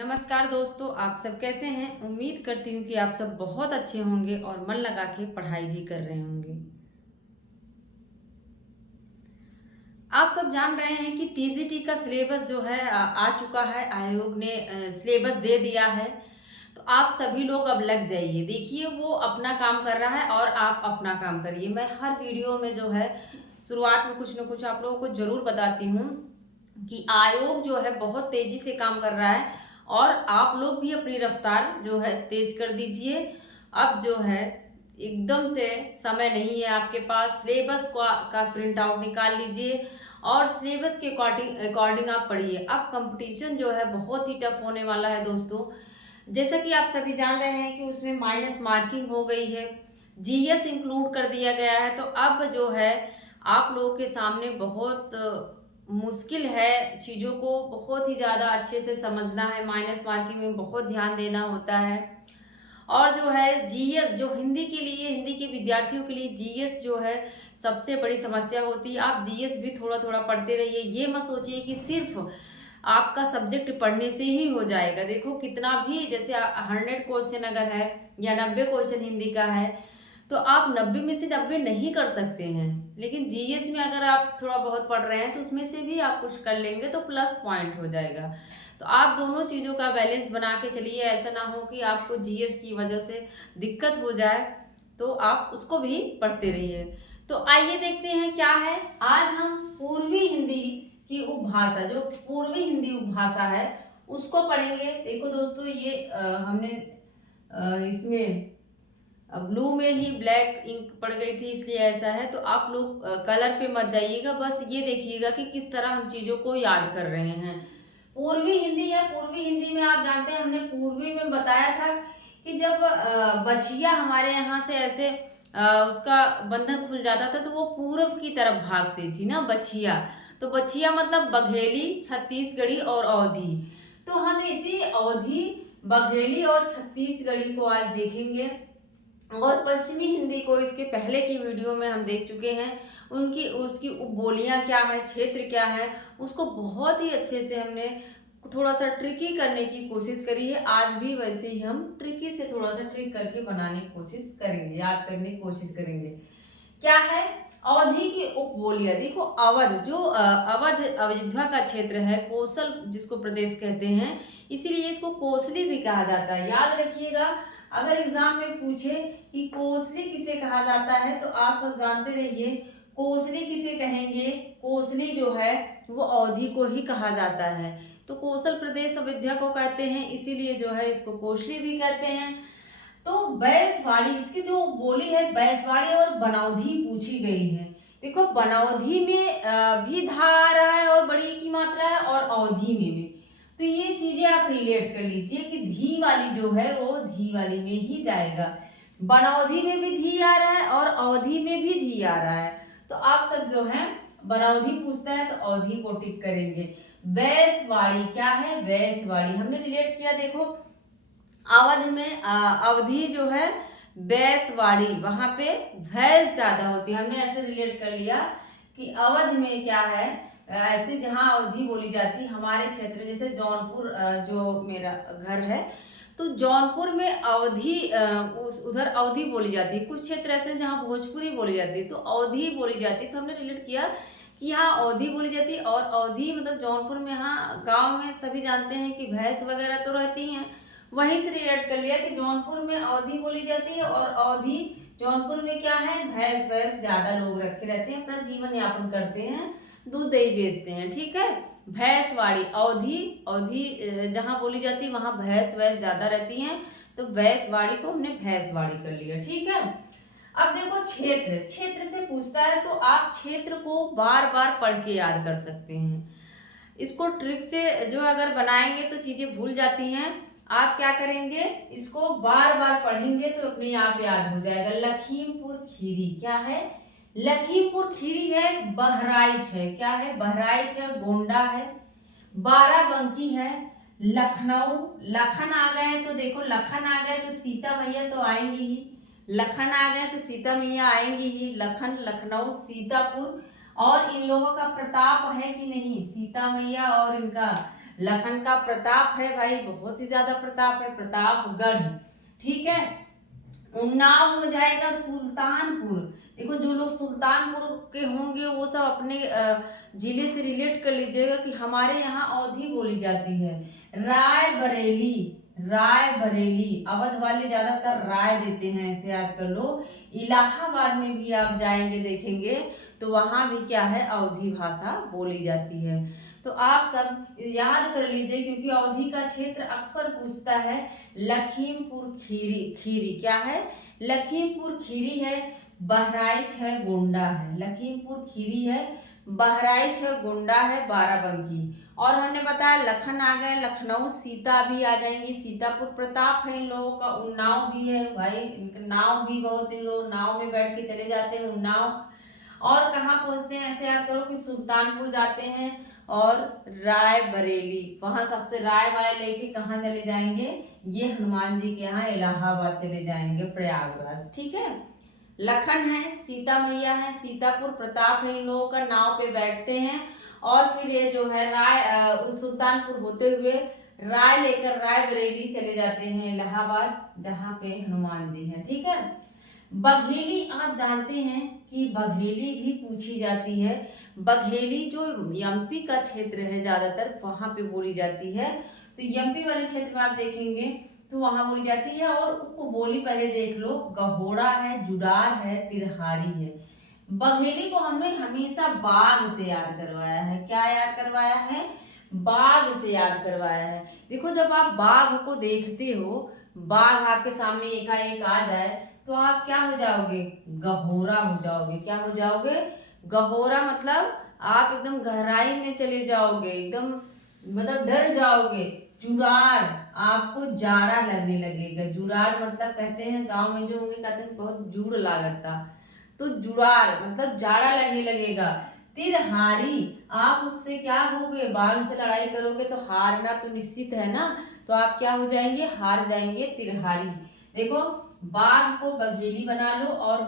नमस्कार दोस्तों, आप सब कैसे हैं। उम्मीद करती हूँ कि आप सब बहुत अच्छे होंगे और मन लगा के पढ़ाई भी कर रहे होंगे। आप सब जान रहे हैं कि टीजीटी का सिलेबस जो है आ चुका है। आयोग ने सिलेबस दे दिया है। तो आप सभी लोग अब लग जाइए। देखिए, वो अपना काम कर रहा है और आप अपना काम करिए। मैं हर वीडियो में जो है शुरुआत में कुछ न कुछ आप लोगों को जरूर बताती हूँ कि आयोग जो है बहुत तेजी से काम कर रहा है और आप लोग भी अपनी रफ्तार जो है तेज कर दीजिए। अब जो है एकदम से समय नहीं है आपके पास। सिलेबस का प्रिंट आउट निकाल लीजिए और सिलेबस के अकॉर्डिंग अकॉर्डिंग आप पढ़िए। अब कंपटीशन जो है बहुत ही टफ होने वाला है दोस्तों। जैसा कि आप सभी जान रहे हैं कि उसमें माइनस मार्किंग हो गई है, जीएस इंक्लूड कर दिया गया है। तो अब जो है आप लोगों के सामने बहुत मुश्किल है। चीज़ों को बहुत ही ज़्यादा अच्छे से समझना है। माइनस मार्किंग में बहुत ध्यान देना होता है। और जो है जीएस, जो हिंदी के लिए, हिंदी के विद्यार्थियों के लिए जीएस जो है सबसे बड़ी समस्या होती है। आप जीएस भी थोड़ा थोड़ा पढ़ते रहिए। ये मत सोचिए कि सिर्फ आपका सब्जेक्ट पढ़ने से ही हो जाएगा। देखो, कितना भी जैसे 100 क्वेश्चन अगर है या 90 क्वेश्चन हिंदी का है तो आप 90 में से 90 नहीं कर सकते हैं। लेकिन जीएस में अगर आप थोड़ा बहुत पढ़ रहे हैं तो उसमें से भी आप कुछ कर लेंगे तो प्लस पॉइंट हो जाएगा। तो आप दोनों चीज़ों का बैलेंस बना के चलिए। ऐसा ना हो कि आपको जीएस की वजह से दिक्कत हो जाए, तो आप उसको भी पढ़ते रहिए। तो आइए देखते हैं क्या है। आज हम पूर्वी हिंदी की उपभाषा, जो पूर्वी हिंदी उपभाषा है उसको पढ़ेंगे। देखो दोस्तों, ये हमने इसमें ब्लू में ही ब्लैक इंक पड़ गई थी इसलिए ऐसा है। तो आप लोग कलर पे मत जाइएगा, बस ये देखिएगा कि किस तरह हम चीज़ों को याद कर रहे हैं। पूर्वी हिंदी है। पूर्वी हिंदी में आप जानते हैं, हमने पूर्वी में बताया था कि जब बछिया हमारे यहाँ से ऐसे उसका बंधन खुल जाता था तो वो पूर्व की तरफ भागती थी ना, बछिया। तो बछिया मतलब बघेली, छत्तीसगढ़ी और अवधी। तो हम इसी अवधी, बघेली और छत्तीसगढ़ी को आज देखेंगे। और पश्चिमी हिंदी को इसके पहले की वीडियो में हम देख चुके हैं। उनकी उसकी उपबोलियां क्या है, क्षेत्र क्या है, उसको बहुत ही अच्छे से हमने थोड़ा सा ट्रिकी करने की कोशिश करी है। आज भी वैसे ही हम ट्रिकी से थोड़ा सा ट्रिक करके बनाने की कोशिश करेंगे, याद करने की कोशिश करेंगे। क्या है अवधि की उपबोलियां। देखो, अवध जो अवध अयोध्या का क्षेत्र है, कौशल जिसको प्रदेश कहते हैं, इसीलिए इसको कोसली भी कहा जाता है। याद रखिएगा, अगर एग्जाम में पूछे कि कोसली किसे कहा जाता है तो आप सब जानते रहिए कोसली किसे कहेंगे। कोसली जो है वो अवधि को ही कहा जाता है। तो कौशल प्रदेश अयोध्या को कहते हैं, इसीलिए जो है इसको कोसली भी कहते हैं। तो बैसवाड़ी, इसकी जो बोली है बैसवाड़ी और बनौधी पूछी गई है। देखो, बनौधी में भी धा आ रहा है और बड़ी की मात्रा है, और अवधि में भी। तो ये चीजें आप रिलेट कर लीजिए कि धी वाली जो है वो धी वाली में ही जाएगा। बनौधी में भी धी आ रहा है और अवधि में भी धी आ रहा है। तो आप सब जो है बनौधी पूछता है तो अवधि को टिक करेंगे। बैसवाड़ी क्या है, बैसवाड़ी हमने रिलेट किया। देखो, अवध में अवधि जो है बैसवाड़ी, वहां पे भैंस ज्यादा होती है। हमने ऐसे रिलेट कर लिया कि अवध में क्या है, ऐसे जहां अवधि बोली जाती है हमारे क्षेत्र, जैसे जौनपुर जो मेरा घर है, तो जौनपुर में अवधि उधर अवधि बोली जाती है। कुछ क्षेत्र ऐसे हैं जहाँ भोजपुरी बोली जाती है तो अवधि बोली जाती है। तो हमने रिलेट किया कि यहाँ अवधि बोली जाती है। और अवधि मतलब जौनपुर में, यहाँ गांव में सभी जानते हैं कि भैंस वगैरह तो रहती हैं, वहीं से रिलेट कर लिया कि जौनपुर में अवधि बोली जाती है। और अवधि जौनपुर में क्या है, भैंस भैंस ज्यादा लोग रखे रहते हैं, अपना जीवन यापन करते हैं, दूध दही बेचते हैं। ठीक है, भैंसवाड़ी अवधि, अवधि जहां बोली जाती है वहां भैंस भैंस ज्यादा रहती हैं, तो भैंसवाड़ी को हमने भैंसवाड़ी कर लिया। ठीक है, अब देखो क्षेत्र, क्षेत्र से पूछता है तो आप क्षेत्र को बार बार पढ़ के याद कर सकते हैं। इसको ट्रिक से जो अगर बनाएंगे तो चीजें भूल जाती हैं। आप क्या करेंगे, इसको बार बार पढ़ेंगे तो अपने आप याद हो जाएगा। लखीमपुर खीरी क्या है, लखीमपुर खीरी है। बहराइच है, क्या है, बहराइच है। गोंडा है। बाराबंकी है। लखनऊ, लखन आ गए तो देखो, लखन आ गए तो सीता मैया तो आएंगी ही, लखन आ गए तो सीता मैया आएंगी ही। लखन, लखनऊ, सीतापुर। और इन लोगों का प्रताप है कि नहीं, सीता मैया और इनका लखन का प्रताप है भाई, बहुत ही ज्यादा प्रताप है, प्रतापगढ़। ठीक है। उन्नाव हो जाएगा सुल्तानपुर। देखो जो लोग सुल्तानपुर के होंगे वो सब अपने जिले से रिलेट कर लीजिएगा कि हमारे यहाँ अवधी बोली जाती है। रायबरेली, रायबरेली, अवध वाले ज्यादातर राय देते हैं, ऐसे याद कर लो। इलाहाबाद में भी आप जाएंगे देखेंगे तो वहां भी क्या है, अवधी भाषा बोली जाती है। तो आप सब याद कर लीजिए, क्योंकि अवधी का क्षेत्र अक्सर पूछता है। लखीमपुर खीरी, खीरी क्या है, लखीमपुर खीरी है, बहराइच है, गोंडा है। लखीमपुर खीरी है, बहराइच है, गोंडा है, बाराबंकी। और हमने बताया लखन आ गए, लखनऊ, सीता भी आ जाएंगी, सीतापुर प्रताप है इन लोगों का, उन्नाव भी है भाई, नाव भी बहुत, इन लोग नाव में बैठ के चले जाते हैं, उन्नाव। और कहाँ पहुंचते हैं, ऐसे याद करो कि सुल्तानपुर जाते हैं और रायबरेली, वहां सबसे राय वाय लेके कहाँ चले जाएंगे, ये हनुमान जी के यहाँ इलाहाबाद चले जाएंगे, प्रयागराज। ठीक है। लखन है, सीता मैया है, सीतापुर प्रताप है, इन लोगों का, नाव पे बैठते हैं। और फिर ये जो है सुल्तानपुर होते हुए राय लेकर रायबरेली चले जाते हैं, इलाहाबाद, जहाँ पे हनुमान जी हैं। ठीक है। बघेली, आप जानते हैं कि बघेली भी पूछी जाती है। बघेली जो एमपी का क्षेत्र है ज्यादातर वहां पे बोली जाती है। तो एमपी वाले क्षेत्र में आप देखेंगे तो वहां बोली जाती है। और उपबोली पहले देख लो, गहोड़ा है, जुडार है, तिरहारी है। बघेली को हमने हमेशा बाघ से याद करवाया है। क्या याद करवाया है, बाघ से याद करवाया है। देखो जब आप बाघ को देखते हो, बाघ आपके सामने एकाएक आ जाए तो आप क्या हो जाओगे, गहोरा हो जाओगे। क्या हो जाओगे, गहोरा, मतलब आप एकदम गहराई में चले जाओगे, एकदम मतलब डर जाओगे। जुड़ार, आपको जाड़ा लगने लगेगा। जुड़ार मतलब कहते हैं गांव में जो होंगे कहते हैं बहुत जुड़ लागता, तो जुड़ार मतलब जाड़ा लगने लगेगा। तिरहारी, आप उससे क्या होगे, बाघ से लड़ाई करोगे तो हारना तो निश्चित है ना, तो आप क्या हो जाएंगे, हार जाएंगे, तिरहारी। देखो बाघ को बघेली बना लो और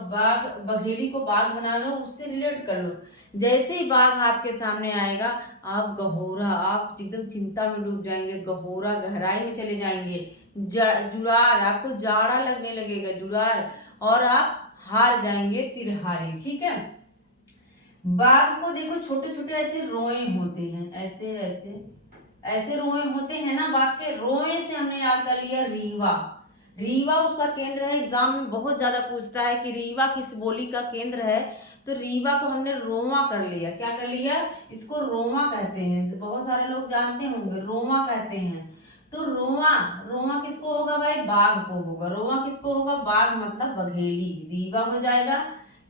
बघेली को बाघ बना लो, उससे रिलेट कर लो। जैसे ही बाघ आपके सामने आएगा आप गहोरा, आप एकदम चिंता में डूब जाएंगे, गहोरा गहराई में चले जाएंगे। जुड़ार, आपको जाड़ा लगने लगेगा, जुड़ार, और आप हार जाएंगे, तिरहारी। ठीक है। बाघ को देखो छोटे छोटे ऐसे रोए होते हैं, ऐसे ऐसे ऐसे रोए होते हैं ना बाघ के, रोए से हमने याद कर लिया रीवा। रीवा उसका केंद्र है, एग्जाम में बहुत ज्यादा पूछता है कि रीवा किस बोली का केंद्र है, तो रीवा को हमने रोमा कर लिया। क्या कर लिया, इसको रोमा कहते हैं, बहुत सारे लोग जानते होंगे, रोमा कहते हैं। तो रोमा, रोमा किसको होगा भाई, बाघ को होगा। रोमा किसको होगा, बाघ मतलब बघेली, रीवा हो जाएगा।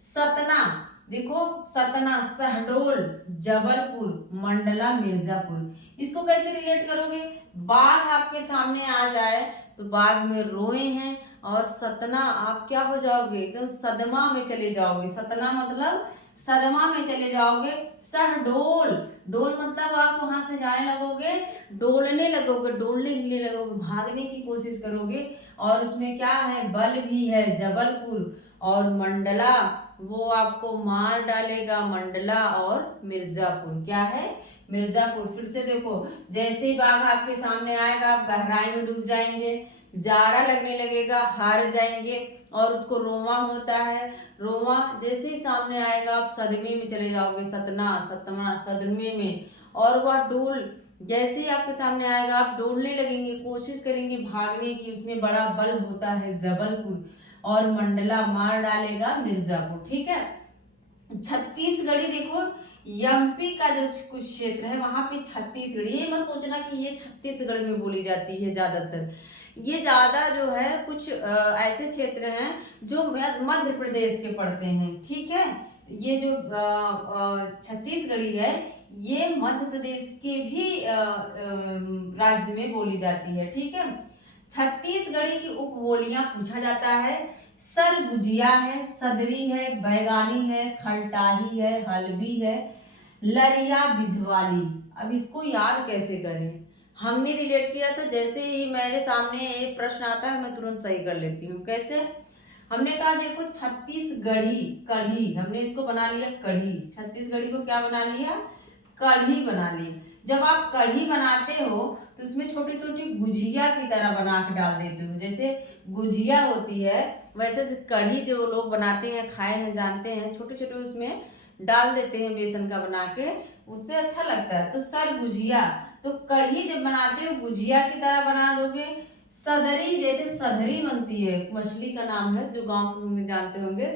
सतना, देखो सतना, शहडोल, जबलपुर, मंडला, मिर्जापुर, इसको कैसे रिलेट करोगे, बाघ आपके सामने आ जाए तो बाघ में रोए हैं, और सतना आप क्या हो जाओगे, एकदम सदमा में चले जाओगे। सतना मतलब सदमा में चले जाओगे। शहडोल, डोल मतलब आप वहां से जाने लगोगे, डोलने लगोगे, डोलने के लिए लगोगे, भागने की कोशिश करोगे। और उसमें क्या है, बल भी है, जबलपुर। और मंडला, वो आपको मार डालेगा, मंडला। और मिर्जापुर, क्या है, मिर्जापुर। फिर से देखो, जैसे ही बाघ आपके सामने आएगा आप गहराई में डूब जाएंगे, जाड़ा लगने लगेगा, हार जाएंगे। और उसको रोमा होता है, रोमा जैसे ही सामने आएगा आप सदमे में चले जाओगे, सतना, सतना, सदमे में। और वह डोल, जैसे ही आपके सामने आएगा आप डोलने लगेंगे, कोशिश करेंगे भागने की, उसमें बड़ा बल होता है, जबलपुर। और मंडला, मार डालेगा, मिर्जापुर। ठीक है। छत्तीसगढ़ी, देखो एमपी का जो कुछ क्षेत्र है वहां पे छत्तीसगढ़ी, ये मत सोचना कि ये छत्तीसगढ़ में बोली जाती है ज्यादातर, ये ज्यादा जो है कुछ ऐसे क्षेत्र हैं जो मध्य प्रदेश के पड़ते हैं। ठीक है। ये जो छत्तीसगढ़ी है ये मध्य प्रदेश के भी राज्य में बोली जाती है। ठीक है। छत्तीसगढ़ी की उपबोलियां पूछा जाता है। सरगुजिया है, सदरी है, बैगानी है, खलटाही है, हलबी है, लरिया बिजवाली। अब इसको याद कैसे करें, हमने रिलेट किया था, जैसे ही मेरे सामने एक प्रश्न आता है मैं तुरंत सही कर लेती हूँ। कैसे, हमने कहा देखो छत्तीसगढ़ी कढ़ी, हमने इसको बना लिया कढ़ी, छत्तीसगढ़ी को क्या बना लिया, कढ़ी बना ली। जब आप कढ़ी बनाते हो तो उसमें छोटी छोटी गुजिया की तरह बना के डाल देते हो। जैसे गुजिया होती है वैसे से कढ़ी जो लोग बनाते हैं, खाए हैं, जानते हैं, छोटे छोटे उसमें डाल देते हैं बेसन का बना के, उससे अच्छा लगता है। तो सर गुजिया, तो कढ़ी जब बनाते हो गुजिया की तरह बना दोगे। सदरी, जैसे सदरी बनती है, मछली का नाम है जो गाँव में जानते होंगे,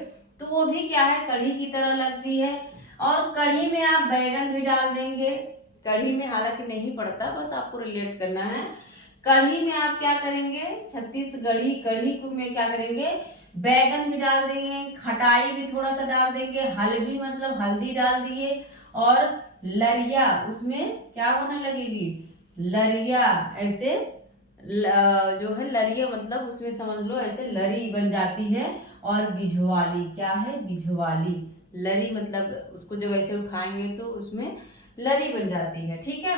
तो वो भी क्या है, कढ़ी की तरह लगती है। और कढ़ी में आप बैगन भी डाल देंगे। कढ़ी में हालांकि नहीं पड़ता, बस आपको रिलेट करना है। कढ़ी में आप क्या करेंगे, छत्तीसगढ़ी कढ़ी को में क्या करेंगे, बैगन भी डाल देंगे, खटाई भी थोड़ा सा डाल देंगे, हल्दी मतलब हल्दी डाल दिए, और लरिया उसमें क्या होने लगेगी, लरिया, ऐसे जो है लरिया मतलब उसमें समझ लो ऐसे लरी बन जाती है। और बिझवाली क्या है, बिझवाली, लरी मतलब उसको जब ऐसे उठाएंगे तो उसमें लरी बन जाती है। ठीक है,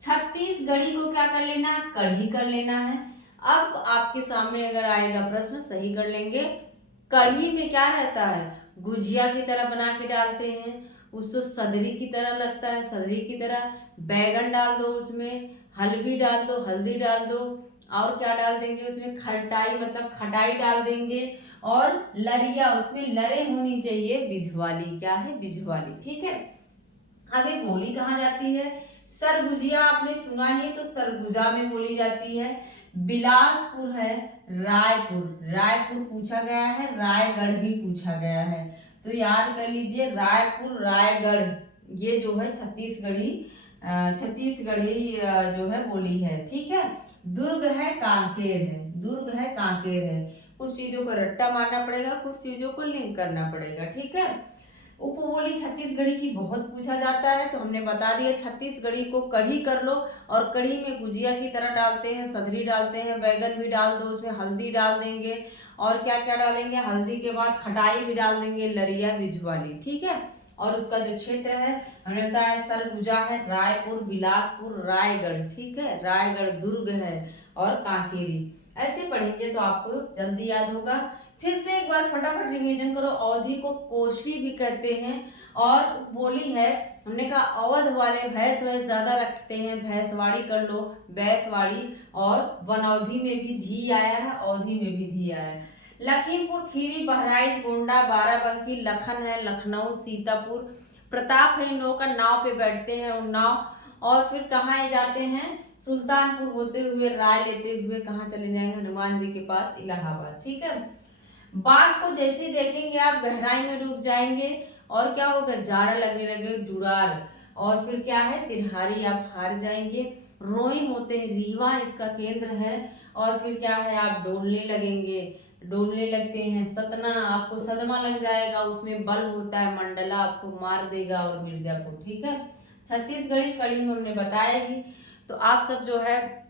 छत्तीसगढ़ी को क्या कर लेना है, कढ़ी कर लेना है। अब आपके सामने अगर आएगा प्रश्न, सही कर लेंगे। कढ़ी में क्या रहता है, गुजिया की तरह बना के डालते हैं, उसको सदरी की तरह लगता है, सदरी की तरह। बैगन डाल दो उसमें, हल्दी डाल दो, हल्दी डाल दो, और क्या डाल देंगे उसमें, खटाई मतलब खटाई डाल देंगे, और लरिया, उसमें लरे होनी चाहिए, बिझवाली, क्या है, बिझवाली। ठीक है, अब ये बोली कहाँ जाती है, सरगुजिया आपने सुना ही, तो सरगुजा में बोली जाती है। बिलासपुर है, रायपुर, रायपुर पूछा गया है, रायगढ़ भी पूछा गया है, तो याद कर लीजिए रायपुर रायगढ़, ये जो है छत्तीसगढ़ी जो है बोली है। ठीक है, दुर्ग है, कांकेर है, दुर्ग है, कांकेर है। कुछ चीजों को रट्टा मारना पड़ेगा, कुछ चीजों को लिंक करना पड़ेगा। ठीक है, उपबोली छत्तीसगढ़ी की बहुत पूछा जाता है, तो हमने बता दिया छत्तीसगढ़ी को कढ़ी कर लो, और कढ़ी में गुजिया की तरह डालते हैं, सदरी डालते हैं, बैगन भी डाल दो, उसमें हल्दी डाल देंगे, और क्या क्या डालेंगे, हल्दी के बाद खटाई भी डाल देंगे, लरिया बिझवाली। ठीक है, और उसका जो क्षेत्र है हमने बताया सरगुजा है, रायपुर, बिलासपुर, रायगढ़। ठीक है, रायगढ़, दुर्ग है, और कांकेरी। ऐसे पढ़ेंगे तो आपको जल्दी याद होगा। फिर से एक बार फटाफट रिवीजन करो। अवधि को कोसली भी कहते हैं, और बोली है, हमने कहा अवध वाले भैंस वैस ज्यादा रखते हैं, भैंसवाड़ी कर लो, भैंसवाड़ी। और वनौधी में भी धी आया है, अवधि में भी धी आया है। लखीमपुर खीरी, बहराइच, गोंडा, बाराबंकी, लखन है, लखनऊ, सीतापुर, प्रताप है, इन लोगों का नाव पे बैठते हैं उन्नाव। और फिर कहाँ ये जाते हैं, सुल्तानपुर होते हुए, राय लेते हुए कहाँ चले जाएंगे, हनुमान जी के पास, इलाहाबाद। ठीक है, बाघ को जैसे देखेंगे आप गहराई में डूब जाएंगे, और क्या होगा, जाड़ा लगने लगे, जुड़ार। और फिर क्या है, तिरहारी, आप हार जाएंगे। रोई होते हैं, रीवा इसका केंद्र है। और फिर क्या है, आप डोलने लगेंगे, डोलने लगते हैं। सतना, आपको सदमा लग जाएगा, उसमें बल होता है, मंडला आपको मार देगा, और मिर्जापुर। ठीक है, छत्तीसगढ़ी कढ़ी में हमने बताया ही। तो आप सब जो है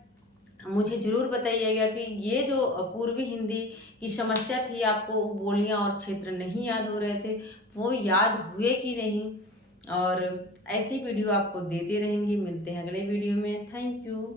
मुझे जरूर बताइएगा कि ये जो पूर्वी हिंदी की समस्या थी, आपको बोलियां और क्षेत्र नहीं याद हो रहे थे, वो याद हुए कि नहीं। और ऐसी वीडियो आपको देते रहेंगे। मिलते हैं अगले वीडियो में। Thank you.